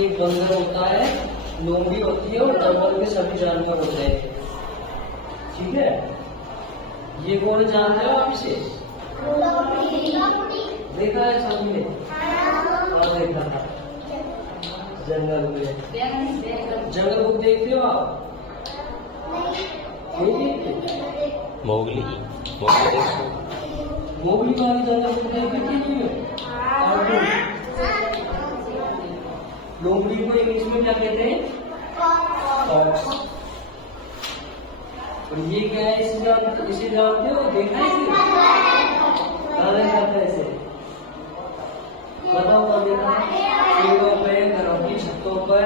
एक बंदर होता है, लोमड़ी होती है और जंगल के सभी जानवर होते हैं। ठीक है, ये कौन जानते हो आप इसे? देखा है सभी ने? और देखा था जंगल में। जंगल बुक देखते हो आप? नहीं देखते? मोगली मोगली वाली जंगल बुक देखी नहीं है? लोमड़ी को इंग्लिश में क्या कहते हैं? फॉक्स। और ये क्या है? इसे जानते हो? देखा है इसे? कहाँ देखा था इसे? बताओ कहाँ देखा? पेड़ों पे, घरों की छतों पर।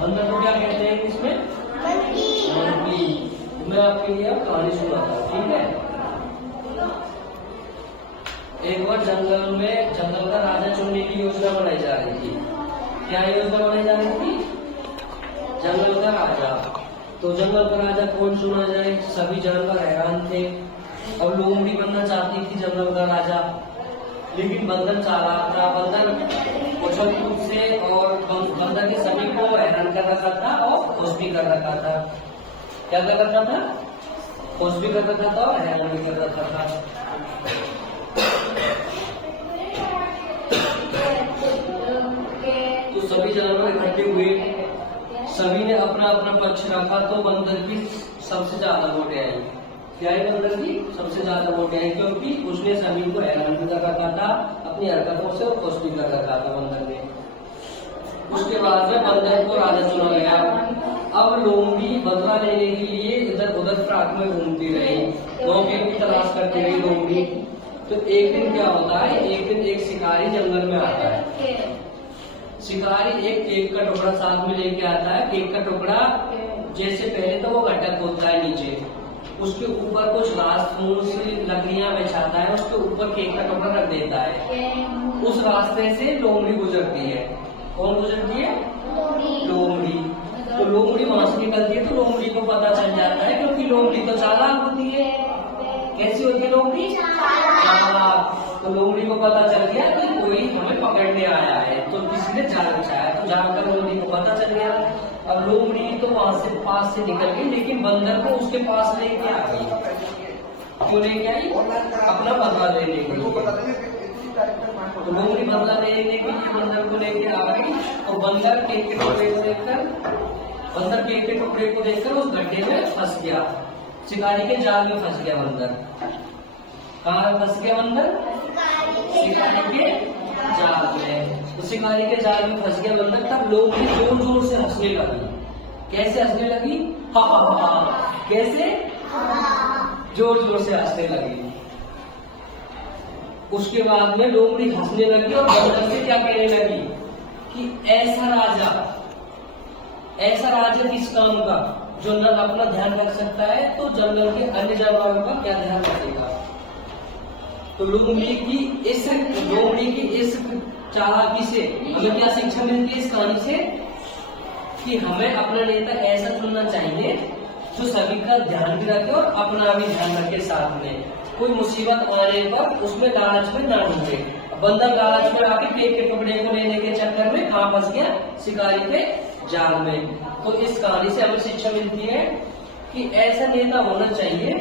बंदर को क्या कहते हैं इसमें? मंकी। मैं आपके लिए अब कहानी सुनाता हूँ, ठीक है? एक बार जंगल का राजा चुनने की योजना बनाई जा रही थी। क्या योजना बनाई जा रही थी? जंगल का राजा। तो जंगल का राजा कौन चुना जाए? सभी जानवर हैरान थे। और लोमड़ी बनना चाहती थी जंगल का राजा, लेकिन बंदर चालाक था। बंदर उछल कूद से और बंदर के सभी को हैरान कर रखा था और खुश भी कर रखा था। क्या कर रखा था? खुश भी कर रखा था और हैरान भी कर रखा था। तो सभी जानवर इकट्ठे हुए, सभी ने अपना अपना पक्ष रखा। तो बंदर की सबसे ज्यादा वोटें आई। क्या है? बंदर की सबसे ज्यादा वोटें आई, क्योंकि उसने सभी को हैरान भी कर रखा था अपनी हरकतों से और खुश भी कर रखा था बंदर ने। उसके बाद में बंदर को राजा चुना गया। अब लोमड़ी बदला लेने के लिए इधर उधर फ्राक में घूमती रही, मौके की तलाश करती रही लोमड़ी। तो एक दिन क्या होता है? एक दिन एक शिकारी जंगल में आता है। शिकारी एक केक का टुकड़ा साथ में लेके आता है। केक का टुकड़ा जैसे पहले तो वो गड्ढा खोदता है नीचे, उसके ऊपर कुछ घास फूस लकड़ियां बिछाता है, उसके ऊपर केक का टुकड़ा रख देता है। उस रास्ते से लोमड़ी गुजरती है। कौन गुजरती है? लोमड़ी। तो लोमड़ी वहां से निकलती है। तो लोमड़ी को पता चल जाता है, क्योंकि लोमड़ी तो चालाक होती है। कैसी होती है लोमड़ी? चालाक। तो लोमड़ी को पता चल गया कि कोई हमें पकड़ने आया है, तो किसी ने जाल बिछाया। तो जाकर लोमड़ी को पता चल गया। अब लोमड़ी तो वहां से पास से निकल गई, लेकिन बंदर को उसके पास लेके आ गई। क्यों लेके आई? अपना बदला लेने के लिए। तो लोमड़ी बदला लेने के लिए बंदर को लेके आ गई। और बंदर केक के टुकड़े को देखकर उस गड्ढे में फंस गया। शिकारी के जाल में फंस गया बंदर। कहाँ फंस गया बंदर? शिकारी के जाल में। तो शिकारी के जाल में फंस गया बंदर। तब लोमड़ी जोर जोर से हंसने लगी। कैसे हंसने लगी? हा हा हा। कैसे? जोर जोर से हंसने लगी। उसके बाद में लोमड़ी हंसने लगी और बंदर से क्या कहने लगी कि ऐसा राजा किस काम का जो न अपना ध्यान रख सकता है, तो जंगल के अन्य जानवरों का क्या ध्यान रखेगा। तो लोमड़ी की इस चालाकी से हमें क्या शिक्षा मिलती है इस कहानी से? कि हमें अपना नेता ऐसा चुनना चाहिए जो सभी का ध्यान भी रखे और अपना भी ध्यान रखे साथ में। कोई मुसीबत आने पर उसमें लालच में ना डूबे। बंदर लालच में आके केक के टुकड़े को लेने के चक्कर में कहाँ फंस गया? शिकारी के जाल में। तो इस कहानी से हमें शिक्षा मिलती है कि ऐसा नेता होना चाहिए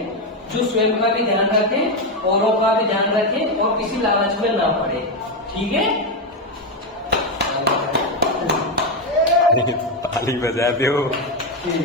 जो स्वयं का भी ध्यान रखे, औरों का भी ध्यान रखे और किसी लालच में ना पड़े। ठीक है? ताली बजा दो। ठीक है।